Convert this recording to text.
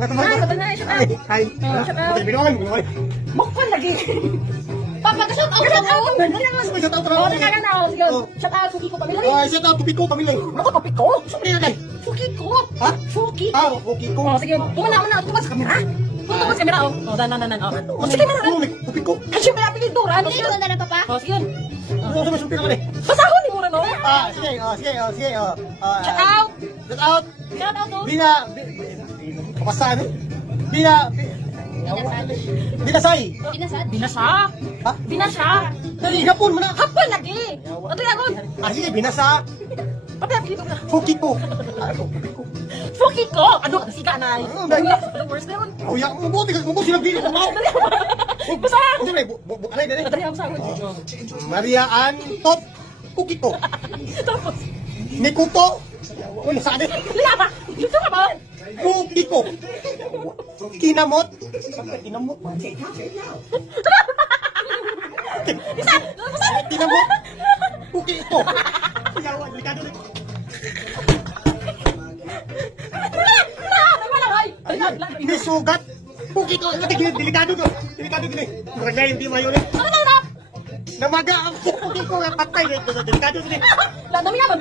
Hi. Binuan mo. Mukpan lagi. Papa-shout out mo. Shout out raw. Shout out Fuki ko pamilya. Oh, shout out Fuki ko pamilya. Ako Fuki ko. Sabi na. Fuki ko. Ha? Fuki. Fuki ko. Oh, sige. Tumana sa kamera. Tumana sa kamera. Oh, dan. Oh, sige na. Fuki ko. Kasi may apelido ra. Ano Ito na lang, Papa? Oh, sige. Ano sa sumpira ka ni? Basahon ni mo na no. Sige. Shout out. Shout out. Shout out to. Kapasaan eh? Binasay. Binasa. Ha? Binasa. Dali, hapon mo na. Hapon lagi. Ato yan. Sige, binasa. Pati apelido na. Fuki ko. Fuki ko. Ano, sika na. Ano worst na yun? Oh, ya, mabuti silang bili. Basahon. Dali. Dali ang basahon. Maria Ann Top. Fuki ko. Tapos. Nikuto. Ano sa akin? Liya pa. Dito ka ba? Fuki ko. Kinamot. Kinamot. Isa. Kinamot. Fuki ko. Yawa, delikado na. Hindi sugat. Fuki ko. Delikado to. Delikado din eh. Maragay, hindi mayo eh. Ano na? Namaga ang fuki ko. Patay. Delikado din eh. Dami nga ba?